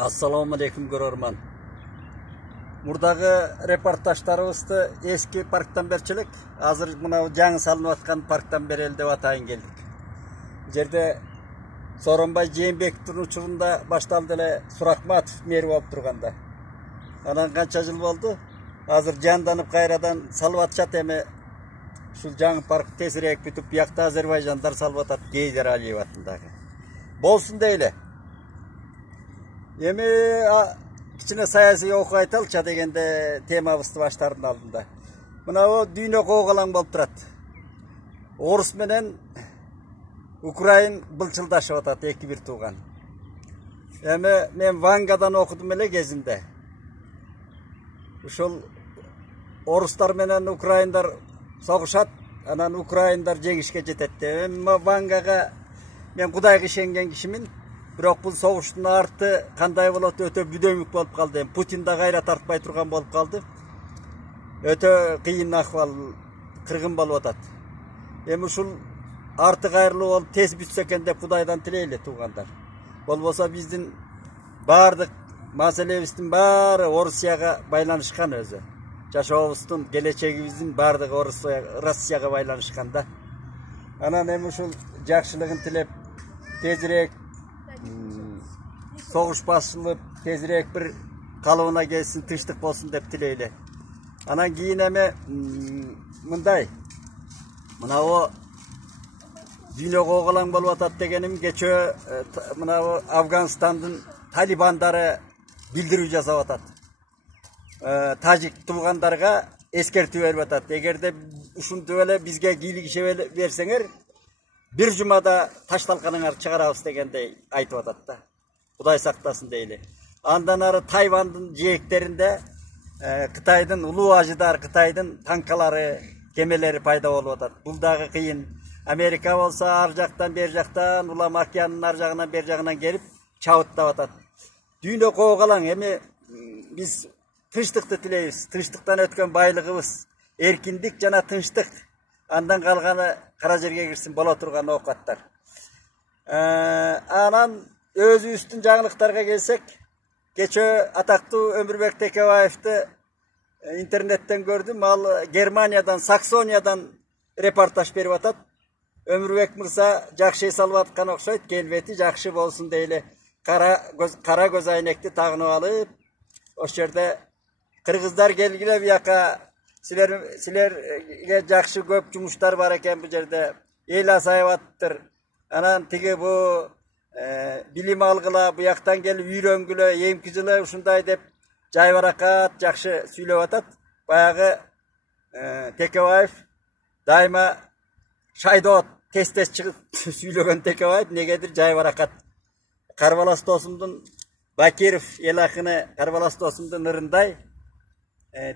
Assalamu alaikum görөрman. Murdagı reportajlarыбызды eski parktan berçilik. Azır mına жаңы salınıp atkan parktan bereli dep atayın geldik. Жерде Сооронбай Жээнбековдун учурунда башталды эле Суракматов мэр болуп турганда. Анан канча жыл болду? Азыр жанданып кайрадан салып атышат эми. Ушул жаңы парк тезирээк бүтүп, биякта Азербайжандар салып атат, Гейдер Алиев атындагы. Болсун дейле. Эми кичине саясий окуу айталчы дегенде темабызды баштардын алдында. Мына дүйнө коогалаң болуп турат. Орус менен Украин былчылдашып атат, эки бир тууган. Эми мен Вангадан окудум эле кезинде. Ушул орустар менен украиндар согушат, анан украиндар жеңишке жетет. Эми Вангага мен Кудайга ишенген кишимин. Бирок бул согуштун арты кандай болот, өтө бүдөмүк болуп калды. Путин да кайра тартпай турган болуп калды. Өтө кыйын акыбал, кыргын болуп атат. Эми ушул арты кайрылуу болуп тез бүтсө экен деп Кудайдан тилейли туугандар. Болбосо биздин баардык маселебиздин баары Орусияга байланышкан өзү. Жашообуздун, келечегибиздин баардыгы Россияга байланышкан да. Анан эми ушул жакшылыгын тилеп, тезирээк согуш башылып, тезирээк бир калыбына келсин, тынчтык болсун деп тилейли. Анан кийин эми мындай. Мына дүйнө коогалаң болуп атат дегеним кечөө мына Афганстандын талибандары билдирүү жасап атат. Тажик туугандарга эскертүү берип атат. Эгерде ушинтип эле бизге кийлигише берсеңер, бир жумада таш талканыңар чыгарабыз дегендей айтып атат да. Кудай сактасын дейли. Андан ары Тайвандын жээктеринде Кытайдын улуу ажыдар, Кытайдын танкалары, кемелери пайда болуп атат. Бул дагы кыйын. Америка болсо ар жактан, бер жактан, Улам океандын ар жагынан, бер жагынан келип чабыттап атат. Дүйнө коогалаң, эми биз тынчтыкты тилейбиз. Тынчтыктан өткөн байлыгыбыз, эркиндик жана тынчтык. Андан калганы кара жерге кирсин боло турган оокаттар. Анан өзүбүздүн жаңылыктарга келсек, кечөө атактуу Өмүрбек Текебаевди интернеттен көрдүм. Ал Германиядан, Саксониядан репортаж берип атат. Өмүрбек мырза жакшы салып аткан окшойт, келбети жакшы болсун дейли. Кара көз айнекти тагынып алып, ошол жерде кыргыздар келгиле бияка, силерге жакшы көп жумуштар бар экен бул жерде. Эл асайып аттыр. Анан тиги бу билим алгыла, буяктан келип үйрөнгүлө, эмкизиле ушундай деп жайбаракат жакшы сүйлөп атат. Баягы Текебаев дайыма шайдоот тез чыгып сүйлөгөн Текебаев негедир жайбаракат. Карбалас досумдун Бакиров эл акыны Карбалас досумдун ырындай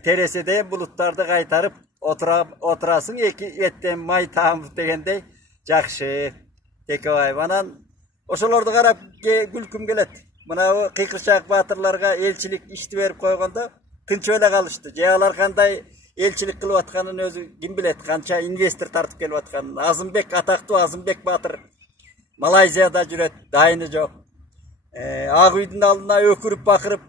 тереседе булуттарды кайтарып отурасың, эки эттен май таам дегендей жакшы Текебаев. Анан ошолорду карап күлкүм келет. Мына кыйкырчаак баатырларга элчилик ишти берип койгондо тынчып эле калышты. Же алар кандай элчилик кылып атканын өзү ким билет, канча инвестор тартып келип атканын. Азымбек, атактуу Азымбек баатыр Малайзияда жүрөт, дайыны жок. Ак үйдүн алдына өкүрүп бакырып,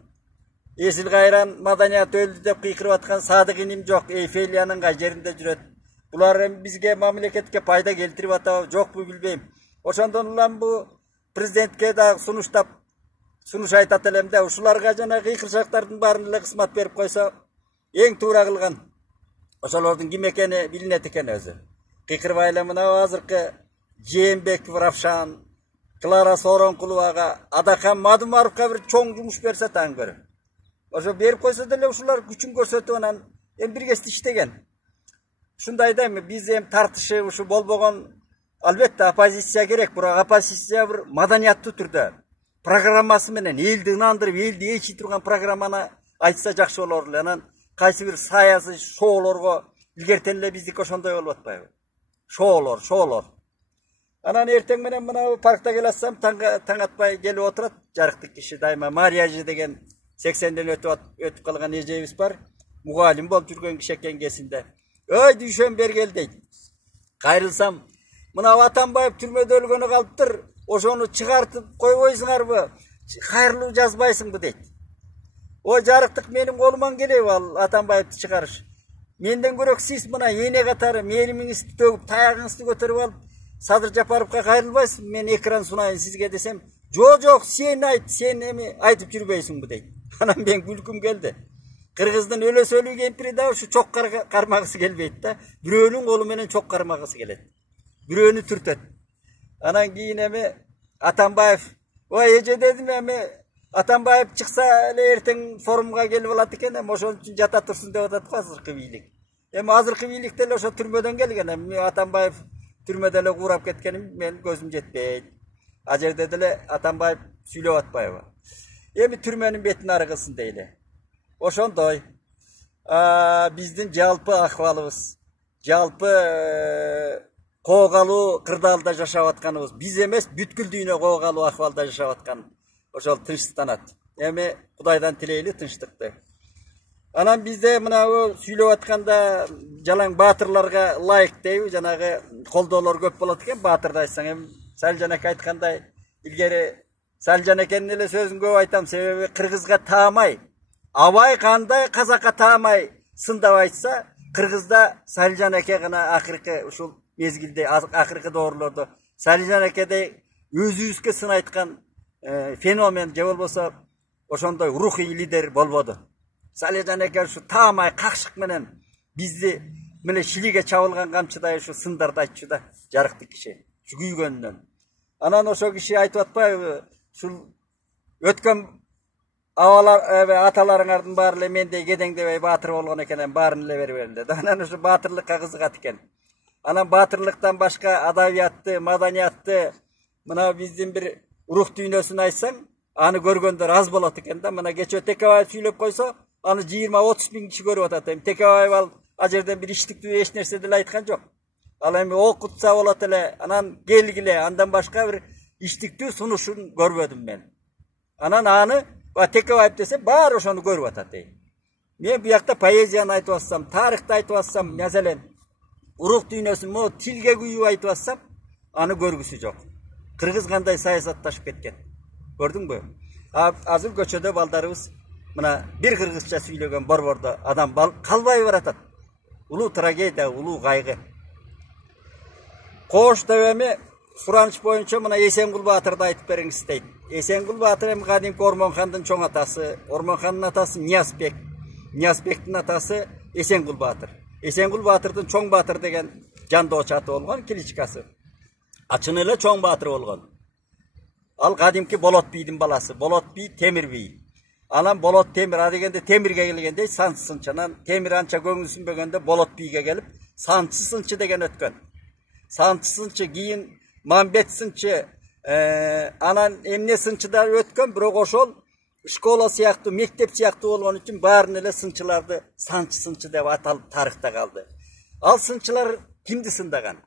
эсил кайран маданият өлдү деп кыйкырып аткан Садык иним жок, Эйфелиянын кай жеринде жүрөт. Булар бизге, мамлекетке пайда келтирип атабы, жокпу билбейм. Ошондон улам бу президентке да сунуш айтат элем да, ушуларга жана кыйкырчактардын баарын эле кызмат берип койсо, эң туура кылган. Ошолордун ким экени билинет экен өзү. Кыйкырбай эле мына азыркы Жээнбеков Равшан, Клара Сооронкуловага, Адакан Мадумаровго бир чоң жумуш берсе таң көрүп. Ошо берип койсо деле ушулар күчүн көрсөтүп анан биргесип иштеген. Ушундай да эми биз тартышы ушу болбогон. Албетте оппозиция керек, бирок оппозиция бир маданияттуу түрдө программасы менен элди ынандырып, элди ээрчи турган программаны айтса жакшы болор эле. Анан кайсы бир саясий шоолорго илгертен эле биздики ошондой болуп атпайбы? Шоолор. Анан эртең менен мына паркта келатсам, таң атпай келип отурат жарыктык киши, дайыма Марияжы деген 80ден өтүп калган эжебиз бар. Мугалим болуп жүргөн киши экен кезинде. Өй дүйшөм бергел дейт. Кайрылсам, мына Атамбаев түрмөдө өлгөнү калыптыр. Ошону чыгартып койбойсуңарбы? кайрылуу жазбайсыңбы дейт. О жарыктык менин колуман келеби ал Атамбаевди чыгарыш. Менден көрөк сиз мына эне катары меримиңизди төгүп, таягыңызды көтөрүп алып, Садыр Жапаровго кайрылбайсызбы? Мен экран сунайын сизге десем, жок, сен айт, сен эми айтып жүрбөйсүңбү дейт. Анан мен күлкүм келди. Кыргыздын өлөсөлүү кемпири да ушу чок кармагысы келбейт да. Бирөөнүн колу менен чок кармагысы келет. Бирөөнү түртөт. Анан кийин эми Атамбаев, ой эже дедим эми Атамбаев чыкса эле эртең форумга келип алат экен, эми ошон үчүн жата турсун деп атат го азыркы бийлик. Эми азыркы бийлик деле ошо түрмөдөн келген. Эми Атамбаев түрмөдө эле курап кеткеним мен көзүм жетпейт. А жерде деле Атамбаев сүйлөп атпайбы? Эми түрмөнүн бетин ары кылсын дейли. Ошондой биздин жалпы акыбалыбыз, жалпы коогалуу кырдаалда жашап атканыбыз, биз эмес бүткүл дүйнө коогалуу акыбалда жашап аткан. Ошол тынчтанат. Эми Кудайдан тилейли тынчтыкты. Анан бизде мына сүйлөп атканда жалаң баатырларга лайык дейби, жанагы колдоолор көп болот экен. Баатырды айтсаң, эми Салжан эке айткандай, илгери Салжан экенин эле сөзүн көп айтам, себеби кыргызга таамай, абай кандай казакка таамай сындап айтса, кыргызда Салжан эке гана акыркы ушул мезгилде, акыркы доорлордо Салжан экедей өзүбүзгө сын айткан феномен же болбосо ошондой рухий лидер болбоду. Салжан эке ушу таамай какшык менен бизди мына шилиге чабылган камчыдай ушу сындарды айтчу да, жарыктык киши, ушу күйгөнүнөн. Анан ошо киши айтып атпайбы, ушул өткөн аталарыңардын баары эле мендей кедеңдебей баатыр болгон экен, баарын эле берип берин деди. Анан ушу баатырлыкка кызыгат экен. Анан баатырлыктан башка адабиятты, маданиятты, мына биздин бир рух дүйнөсүн айтсаң, аны көргөндөр аз болот экен да. Мына кечээ Текебаев сүйлөп койсо, аны 20-30 миң киши көрүп атат. Текебаев ал жерден бир иштиктүү эч нерсе деле айткан жок. Ал эми окутса болот эле, анан келгиле, андан башка бир иштиктүү сунушун көрбөдүм мен. Анан аны Текебаев десе баары ошону көрүп атат. Мен буякта поэзияны айтып атсам, тарыхты айтып атсам, маселен урук дүйнөсүн мо тилге күйүп айтып атсам, аны көргүсү жок. Кыргыз кандай саясатташып кеткен. Көрдүңбү? Азыр көчөдө балдарыбыз мына бир кыргызча сүйлөгөн борбордо адам калбай баратат. Улуу трагедия, улуу кайгы. Кош дебеми сураныч боюнча мына Эсенгул Баатырды айтып бериңиз дейт. Эсенгул Баатыр эми кадимки Ормонхандын чоң атасы, Ормонхандын атасы Ниязбек, Ниязбектин атасы Эсенгул Баатыр. Эсенгул Баатырдын чоң Баатыр деген жандоочу аты болгон, кличкасы. Ачын эле чоң Баатыр болгон. Ал кадимки Болот бийдин баласы, Болот бий, Темир бий. Анан Болот Темир, а дегенде Темирге келгенде Санчы сынчы. Анан Темир анча көңүл сүнбөгөндө Болот бийге келип Санчы сынчы деген өткөн. Санчы сынчы кийин Мамбет сынчы, анан эмне сынчыдар өткөн, бирок ошол школа сыяктуу, мектеп сыяктуу болгон үчүн баарын эле сынчыларды Санчы сынчы деп аталып тарыхта калды. Ал сынчылар кимди сындаган?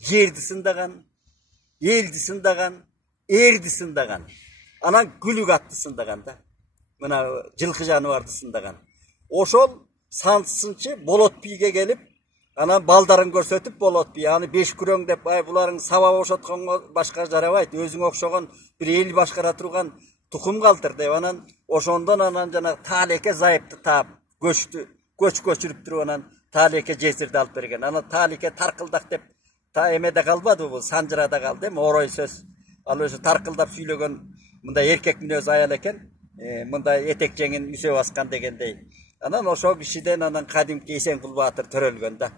Жерди сындаган, элди сындаган, эрди сындаган. Анан күлүк атты сындаган да. Мына жылкы жаныбарды сындаган. Ошол Санчы сынчы Болот бийге келип, анан балдарын көрсөтүп Болот бий, аны беш күрөң деп, буларың саба бошотконго башка жарабайт, өзүң окшогон бир эл башкара турган тукум калтыр деп, анан ошондон анан жана Таалеке Зайыпты таап, көч көчүрүп туруп анан Таалеке жесирди алып берген. Анан Таалеке таркылдак деп эмеде калбады, бул Санжырада калды, орой сөз. Ал өзү таркылдап сүйлөгөн мындай эркек мүнөз аял экен, мындай этек жеңин үсө баскан дегендей. Анан ошол кишиден анан кадимки Эсенгул Баатыр төрөлгөн да.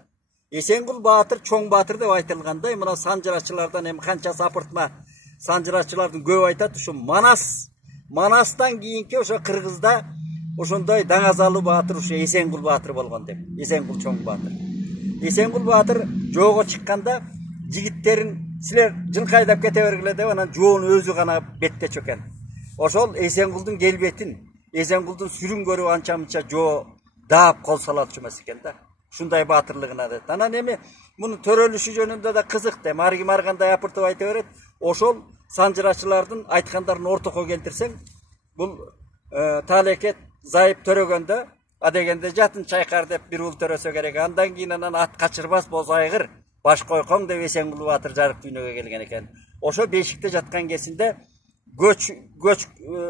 Эсенгул Баатыр чоң Баатыр деп айтылгандай, мына санжырачылардан эми канча сапыртма санжырачылардын көп айтат, ушу Манастан кийинки ошо Кыргызда ошондой даңазалуу Баатыр ушу Эсенгул Баатыр болгон деп. Эсенгул чоң Баатыр. Эсенгул Баатыр жоого чыкканда жигиттерин силер жылкы айдап кете бергиле деп, анан жоонун өзү гана бетте чөкен. Ошол Эсенгулдун келбетин, Эсенгулдун сүрүн көрүп анча-мынча жоо даап кол салат эмес экен да. Ушундай баатырлыгына дейт. Анан эми мунун төрөлүшү жөнүндө да кызык да, ар кандай апыртып айта берет. Ошол санжырачылардын айткандарын ортого келтирсең, бул Таалеке Зайып төрөгөндө, а дегенде жатын чайкар деп бир ул төрөсө керек. Андан кийин анан ат качырбас боз айгыр, баш койкоң деп Эсенгул Баатыр жарык дүйнөгө келген экен. Ошо бешикте жаткан кезинде göç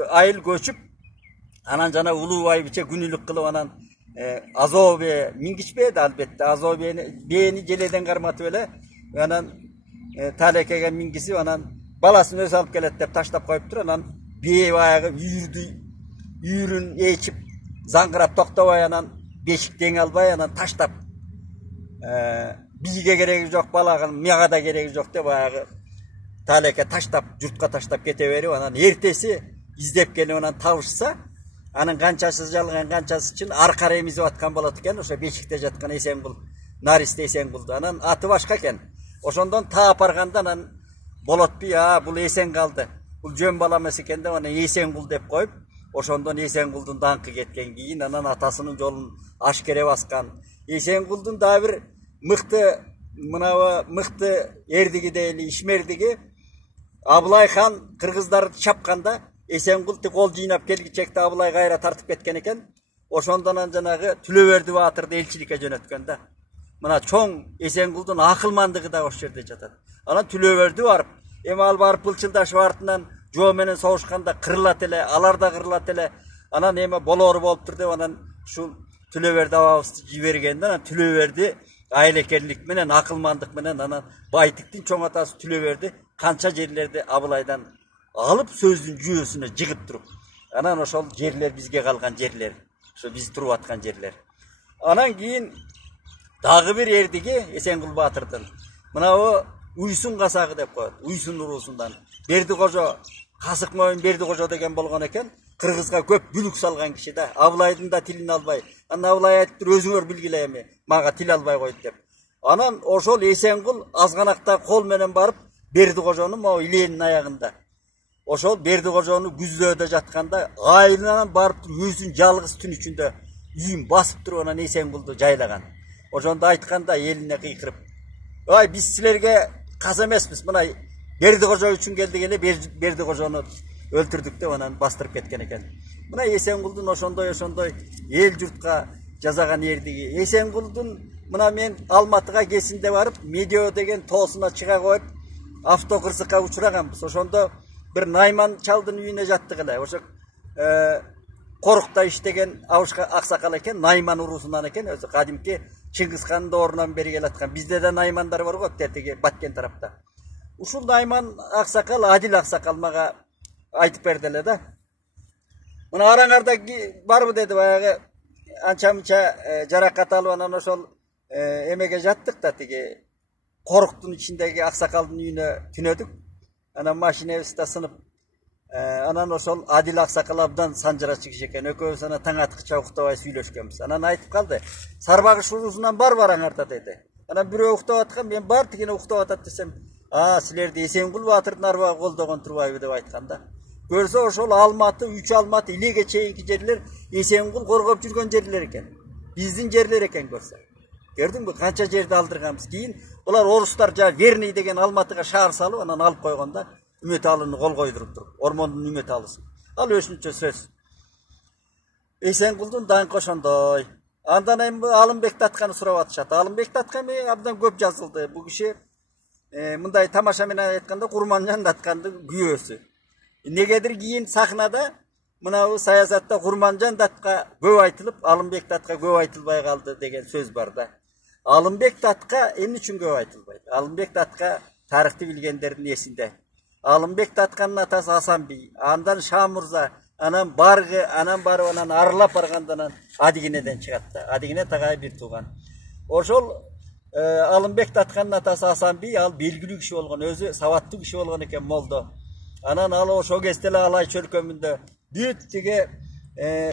ayıl göçüp anan jana uluu aybiçe günülük kılıp anan Azobe mingiçbeydi albatta. Azobe beyni jeleden karmatıp ele anan talekege mingisi anan balasını öz alıp kelet dep taşlap koyup tur anan bey ayagı yürün eçip zangırap toktobay anan beşikten albay anan taşlap bizge keregi jok balagın mega da keregi jok dep ayagı taleke taşlap jurtka taşlap kete berip anan ertesi izdep kelip anan tabышса anın kançası жалган kançası için arkara emizip atkan bolat eken oşa beşikte jatkan Esengul Naris'te Esengul'du anan atı başka eken oşondan ta aparganda anan bolotpi bul esen kaldı bul jön balamas eken dep anan Esengul dep koyup oşondan Esengul'dun dаңкы ketken keyin anan atasının jolun aşkere baskan Esengul'dun da bir mıktı erdigi deyli işmerdigi Abılay Han Kırgızları çapkanda Esengul kol jıynap kelgiçekte Abılay gayra tartıp ketken eken oşondan janagı Tülöberdi Batırdı elçilikке jönötkön. Mına çoң Esengul'dun akılmandığı da oş jerde jatat. Anan Tülöberdi barıp emal barıp pılçıldaşıp артынан жоо менен согушканда кырылат эле, алар да кырылат эле. Анан эме болоор болуптур деп анан ушул Tülöberdi абабызды жибергенде анан Tülöberdi айлекерлик менен акылмандык менен анан Байтиктин чоң атасы Tülöberdi канча жерлерди Абылайдан alıp sözdün jүйөсүнө жыгып туруp анан ошол жерлер бизге калган жерлер ошо биз туруп аткан жерлер анан кийин дагы бир эрдиги Esengul Батырдын мынабу Уйсун касагы деп коет Уйсун уруусундан Бердикожо касык моюн Бердикожо деген болгон экен кыргызга көп бүлүк салган киши да Абылайдын да тилин албай анан Абылай айтыптыр өзүңөр билгиле эми мага тил албай койт деп анан ошол Esengul азганакта кол менен барып Бердикожонун могу илeenин аягында ошол Бердикожону күздөөдө жатканда айылынан барып өзүн жалгыз түн ичинде ийин басып туруп анан Esengul'ду жайлаган. Ошондо айтканда элине кыйкырып, "Ай, биз силерге каз эмеспиз. Мына Бердикожо үчүн келдик эле, Бердикожону өлтүрдүк" деп анан бастырып кеткен экен. Мына Esengul'дун ошондой эл журтка жазаган эрдиги. Esengul'дун мына мен Алматыга кесинде барып, Медео деген тоосуна чыга коюп, автокырсыкка учураганбыз. Ошондо bir Nayman çaldın үйüne jattık ele. Oşo Koruk'ta iştegen aksakal eken Nayman urusundan eken özü kadimki Çingiz Han'ın doğrudan beri gelatkan. Bizde de Naymanlar var o tertigi Batken tarafta. Uşul Nayman aksakal Adil aksakal maga aytıp berdele de. Bunu aranarda var mı dedi bayağı ança mınça jarakat alıp anan oşol emege jattık da tigi Koruk'tun içindeki aksakalın үйüne tünödük. Anan maşinebizde sınıp anan ошол Adil Aksakal abdan sanjara çıkış eken ökөөбүз ana taң atkıça uktабай сүйлөшкөнбүз. Anan aytıp kaldı. Sarbagыш urusунан бар бараңарда dedi. Anan бирөө уктап аткан, мен бар тигине уктап атат десем, силерди Esengul Батырдын арбагы колдогон турбайбы деп айтканда. Көрсө ошол Алматы, 3 Алматы илеге чейинки жерлер Esengul коргоп жүргөн жерлер экен. Биздин жерлер экен көрсө. Көрдүңбү канча жерди алдырганбыз. Кийин булар орустар Верный деген Алматыга шаар салып, анан алып койгонда Ümmet Alı'nı kol koydurup durup. Ormonun Ümmet Alı'sın. Al öşünçe söz. Esengul'dun dаңкы ошондой. Andan hem bu Alınbek Tatkan'ı surap atışat. Alınbek Tatkan abdan köp yazıldı. Bu kişi mınday tamaşa menen aytkanda Kurmanjan Tatkan'dın güyösü. Negedir giyin sahnada mına sayasatda Kurmanjan Tatka köp aytılıp Alınbek Tatka köp aytılbay kaldı degen söz var da. Alınbek Tatka emni üçün köp aytılbaydı. Alınbek Tatka tarihti bilgenlerin esinde. Alınbek Tatkan'ın atası Hasan Bey, andan Şamurza, anam bargı, anam barı, anan arılap bargandan Adigine'den çıkarttı. Adigine tagay bir tuğan. Oşol Alınbek Tatkan'ın atası Hasan Bey, al bilgili kişi olgan, özü savatlı kişi olgan eken moldu. Anan al oşo gesteli alay çölkömünde, büyüttüge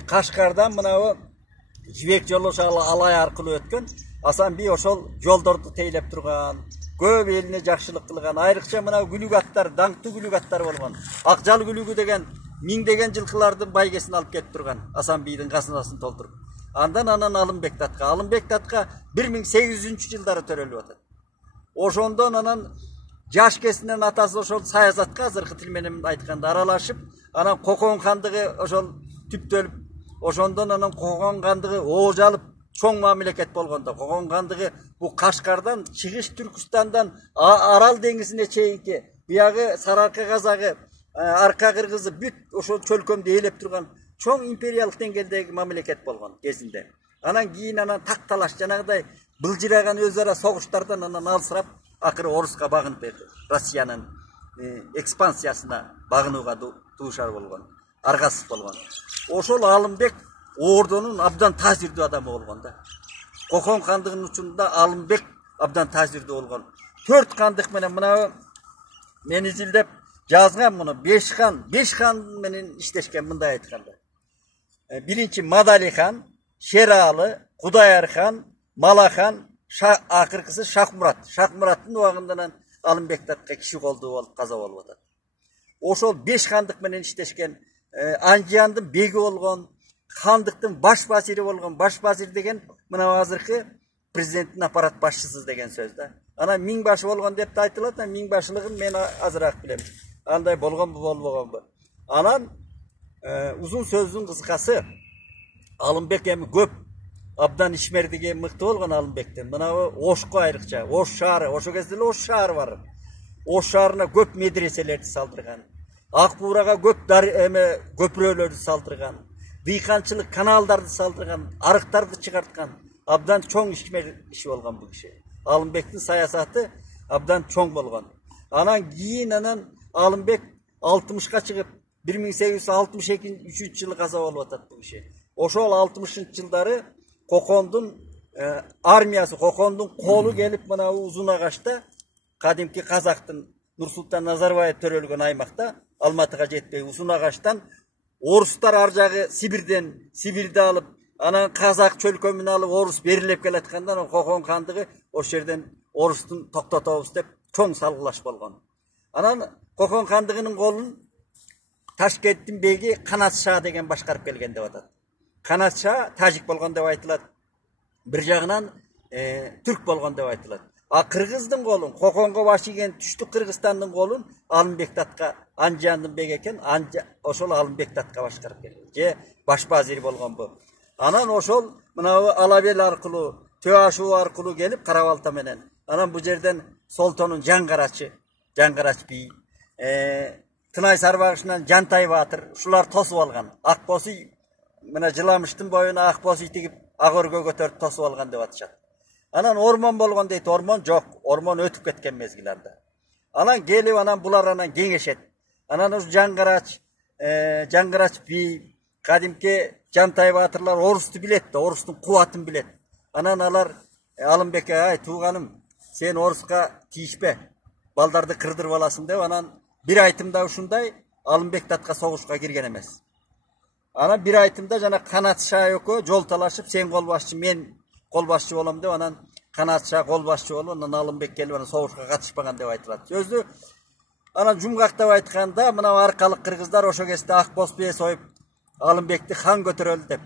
Kaşgar'dan mınavı Jibek yolu alay arqılı ötkün. Hasan Bey oşol yoldordu teylep turgan. Köp eline жақшылык кылган. Айрыкча мына гүлүк аттар, даңктуу гүлүк аттар болгон. Акжал гүлүгү деген миңдеген жылкылардын байгесин алып кетип турган. Асан бийдин казынасын толтуруп. Андан анан Алынбек Татка. Алынбек Татка 1800-жылдары төрөлүп атат. Ошондон анан жаш кесинен атасы ошол саясатка азыркы тил менен айтканда аралашып, анан Кокон хандыгы ошол түптөлүп, ошондон анан Кокон хандыгы оожалып çoң мамлекет болгондо Кокон хандыгы bu Kaşgar'dan, Çıgış Türkistan'dan Aral Dengizine çeyinki, buyagı Sararka Kazagı, Arka Kırgız'ı büt oşo çölkömdü eylep turgan çoğun imperiallık dengedegi mamleket bolgon кезинде. Anan кийин анан такталаш жанагыдай былжыраган өз ара согуштардан анан алсырап акыры Орусга багынып берди. Россиянын экспансиясына багынууга дуушар болгон, аргасыз болгон. Ошол Алымбек Ордонун абдан таасирдүү адамы болгон да. Кокон хандыгынын учунда Алымбек абдан таасирдүү болгон. 4 хандык менен мына мен изилдеп жазган муну 5 хан менен иштешкен мындай айтканда. Birinci Madali Han, Şeralı, Kudayar Han, Malahan, akırkısı Şah Murat. Şah Murat'ın uağından Alınbek Tatqa kişi olduğu olup kaza olmadı. Oşol 5 handık menen işteşken Anjiyandın begi olgon, handıktın baş basiri olgon, baş basir degen mına hazırkı prezidentin aparat başçısız degen sözde. Ana mingbaşı olgon dep de aytılады, mingbaşılığın men azırak bilem. Anday bolgon bu bolbogon bu. Anan uzun sözün kızıkası Alınbek emi köp abdan işmerdigi mıktı olgan Alınbek'ten. Mına Oşko ayrıkça, Oş şaarı, Oşo kezdе Oş şaarı var. Oş şaarına köp medreselerdi saldırgan. Akbuğraga köp köprölördi saldırgan. Dıykançılık kanaldardı saldırgan, arıktardı çıkartkan. Abdan çoğun işi olgan bu kişi. Alınbek'tin sayasatı abdan çoğun bolgan. Anan giyin anan Alınbek 60'a çıkıp 1863 yılı kaza olup atat bu kişi. Oşol 60. yılları Kokondun armiyası, Kokondun kolu gelip bana uzun ağaçta kadimki Kazaktın Nursultan Nazarbayev törölgön aymakta Almatıga jetpey uzun ağaçtan Oruslar arjagı Sibirde alıp anan Kazak çölkömünü alıp Orus berilep kelatkandan o Kokon kandığı o yerden Orustun toktatobuz dep çoğun salgılaş bolgon. Anan Kokon kandığının kolun Taşkenttin begi Kanat Şah degen başkarıp kelgen dep atat. Kanat Şah Tajik bolgon dep aytılат. Bir jagынан Türk bolgon dep aytılат. A Kırgızdın kolun, Kokonga başı gen Tüştük Kırgızstandın kolun Alınbek Tatqa Anjiyandın beg eken, oşol Alınbek Tatqa başkarıp kelgen. Je başbaziri bolgon bu. Anan oşol mına Alabel arkulu, Töaşu arkulu gelip Karabalta menen. Anan bu жерden Soltonun Jangaraç bi, Tınay Sarbağışından Jantay Batır, şular tosup algan. Akbosu mına Jılamıştın boyuna Akbosu itigip Agorgo götörüp tosup algan dep atışat. Anan orman bolgon deyt, orman jok. Orman ötüp ketken mezgilerde. Anan gelip anan bular anan gengeşet. Anan o Jangaraç bi, kadimki Jantay Batırlar Orustu bilet de, Orustun kuvatın bilet. Anan alar Alınbek'e ay tuğanım sen Oruska tiyişpe. Baldardı kırdırıp alasın dep anan bir aytımda uşunday Alınbek Tatqa soğuşka girgen emez. Anan bir aytımda jana Kanat Şah yoko jol talaşıp sen kolbaşçı men kolbaşçı bolam dep anan Kanat Şah kolbaşçı bolup anan Alınbek kelip anan soğuşka katışpagan dep aytılат. Sözlü anan jumgakta aytkanda mına arkalık kırgızlar oşo kezdе Akbos biye soyup Alınbekti han götüröldü dep.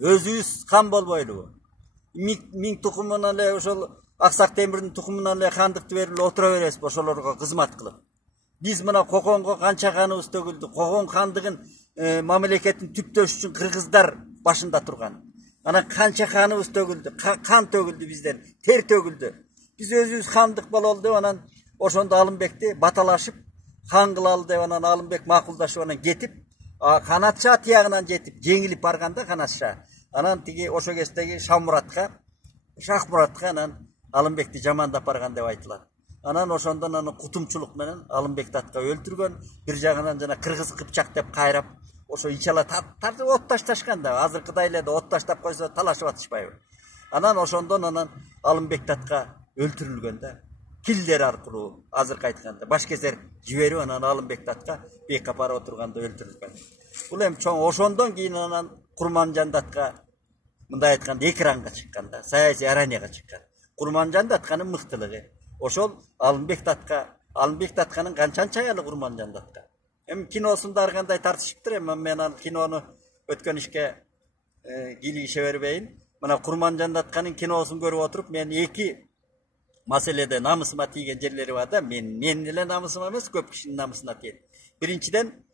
Özüyüz han bolboylu. Ming tukumundan ele oşol Aksak Demir'in tukumundan ele handыкты berilip otura beresiz oşolorga kızmat kılıp. Biz mına Kokonga kança kanыбыз tөгүldü. Kokon handыгын mamleketin tüptöş üçün Kırgızlar başında turgan. Ana kança kanыбыз tөгүldü, kan tөгүldü bizden, ter tөгүldü. Biz özüyüz handık bololdu anan oşonda Alınbekti batalaşıp han kılalı dep anan Alınbek makuldaşıp anan getip Kanat Şah tiyagынан jetip jеңилип barganda Kanat Şah. Anan tigi oşo kezdеги Şah Muratqa anan Alınbekti jamandap bargan dep aytılат. Anan oşondan anan kutumçuluk menen Alınbek Tatqa öldürgön. Bir jagынан jana Kırgız Kıpçak dep kayrap oşo inşallah tartып от ташташкан да. Азыркыдай эле от таштап койсо талашып атышпайбы. Anan oşondan anan Alınbek Tatqa öldürülgön da. Killer arkulu azırkı aytkanda. Başkeser jiberiп anan Alınbek Tatqa bek kapara oturganda öldürülgön. Bul hem çoğun oşondan keyin anan Kurmanjan Tatqa mınдай aytkanda ekranга çıkkanda, sayasi arenyaga çıkkan. Kurmanjan Tatqanın mıktılığı. Oşol Alınbek Tatqanın kançançayalı Kurmanjan Tatqa. Hem kinosunda arganday tartışıptır hem men al kinonu ötkön işke gili işe berbeyin. Mana Kurmanjan Tatqanın kinosunu görüp oturup men iki maselede namısıma tiygen jerleri var da men ele namısıma emes köp kişinin namısına tiyet. Birinciden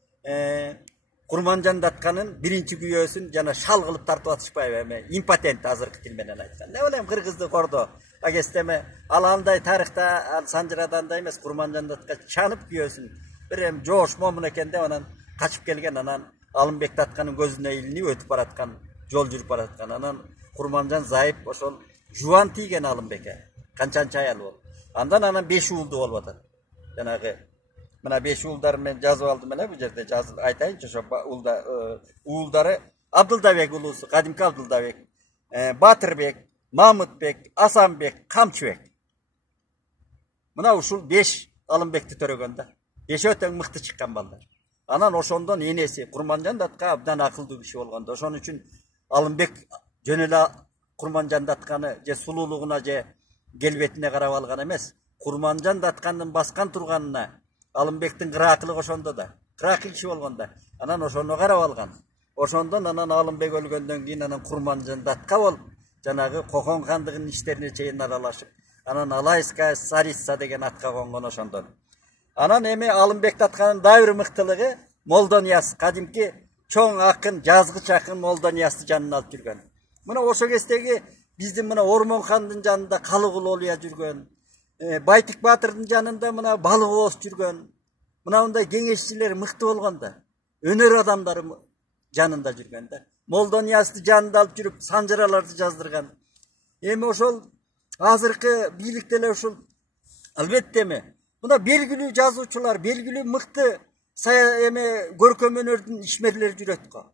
Kurmanjan Tatqanın birinci güyösün jana şal kılıp tartıp atışpayбы, impotent azırkı til menen aytkan. Ne bileyim Kırgızdı kordo. Agesteme alanday tarihta sanjıradanda emes Kurmanjan Tatqa çanıp güyösün bir hem жоош момун экен деп анан качып келген, анан Алымбек Татканын көзүнө илинип өтүп бараткан, жол жүрүп бараткан. Анан Курманжан Зайып ошол жубан тийген Алымбекке. Канчанча аял болуп. Анан 5 уулду болуп атат. Жанагы мына 5 уулдар мен жазып алдым эле, бул жерде жазып айтайынчы. Ошо уулдары Абдылдабек уулусу, кадимки Абдылдабек, Батырбек, Мамытбек, Асанбек, Камчыбек. Мына ушул 5 Алымбекти төрөгөн да. 5 өтө мыкты чыккан балдар. Анан ошондон энеси Курманжан Датка абдан акылдуу киши болгондо, ошон үчүн Алымбек жөн эле Курманжан Датканы же сулуулугуна же келбетине карап алган эмес. Курманжан Даткандын баскан турганына Алымбектин кыраакылыгы ошондо да. Кыраакы киши болгондо. Анан ошону карап алган. Ошондон анан Алымбек өлгөндөн кийин анан Курманжан Датка болуп, жанагы Кокон хандыгынын иштерине чейин аралашып, анан Алайская царица деген атка конгон ошондон. Анан эми Алымбек Татканын дагы бир мыктылыгы Молдонияз, кадимки чоң акын, жазгыч акын Молдониязды жанына алып жүргөн. Мына ошо кездеги биздин мына Ормон хандын жанында Калыгул Олуя жүргөн, Байтик Батырдын жанында мына Балык Ооз жүргөн. Мына мындай кеңешчилер мыкты болгон да. Өнөр адамдары жанында жүргөн да. Молдониязды жанында алып жүрүп санжараларды жаздырган. Эми ошол азыркы бийликте эле ушул албетте мына белгилүү жазуучулар, белгилүү мыкты көркөм өнөрдүн ишмерлери жүрөт го.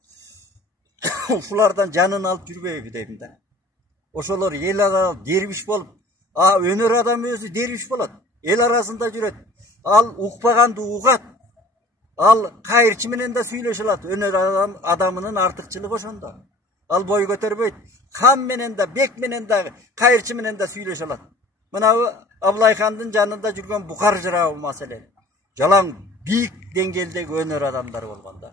Ушулардан жанын алып жүрбөйбү дейм да. Ошолор эл аралык дервиш болуп, өнөр адамы өзү дервиш болот. Эл арасында жүрөт. Ал укпаганды угат. Ал кайырчы менен да сүйлөшө алат. Өнөр адамынын артыкчылыгы ошондо. Ал бой көтөрбөйт. Хан менен да, бек менен да, кайырчы менен да сүйлөшө алат. Мына Абылай хандын жанында жүргөн Букар жырабы маселен. Жалаң бийик деңгээлдеги өнөр адамдар болгондо.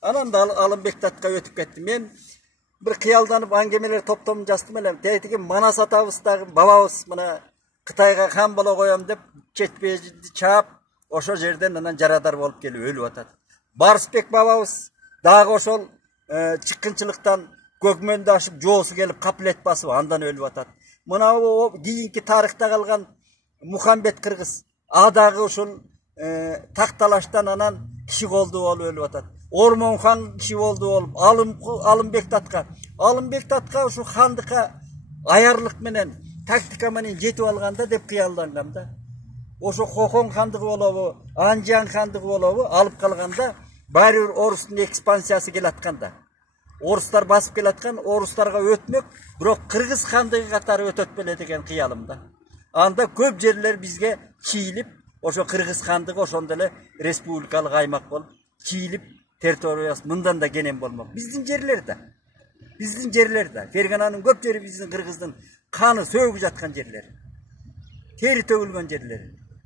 Анан да Алымбек Татка өтүп кетти. Мен bir кыялданып аңгемелер топтомун жаздым элем. Тетиги Манас атабыздагы бабабыз мына Кытайга хан боло коем деп четпежди чаап, ошо жерден анан жарадар болуп келип өлүп атат. Барысбек бабабыз дагы ошол чыккынчылыктан көкмөндү ашып жоосу келип капилет басып андан өлүп атат. Мына кийинки тарыхта калган Мухамбет кыргыз дагы ушул такталаштан анан киши колдуу болуп өлүп атат. Ормон хан киши болду болуп, Алымбек Татка. Алымбек Татка ушу хандыкка аярлык менен, тактика менен жетип алганда деп кыялданган да. Ошо Кокон хандыгы болобу, Анжан хандыгы болобу алып калганда, баары бир орустун экспансиясы келатканда. Орустар басып келаткан, орустарга өтмөк, бирок кыргыз хандыгы катары өтөт беле деген кыялымда. Анда көп жерлер бизге чийилип, ошо кыргыз хандыгы ошондо эле республикалык аймак болуп, чийилип, территориясы мындан да кенен болмок. Биздин жерлерде. Фергананын көп жери биздин кыргыздын каны сөгүп жаткан жерлер. Тери төгүлгөн жерлер.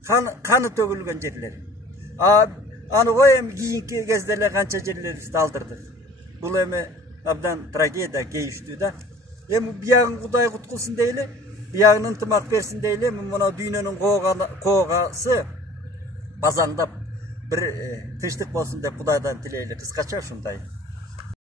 Каны төгүлгөн жерлер. Аны кой эми кийинки кезде эле канча жерлерибизди алдырдык. Бул эми абдан трагедия, кейиштүү да. Эми биягын Кудай куткулсун дейли, биягын ынтымак берсин дейли. Мына дүйнөнүн коогасы базаңдап bir tınçlık olsun de Kuday'dan dileğiyle kıskaça şunday.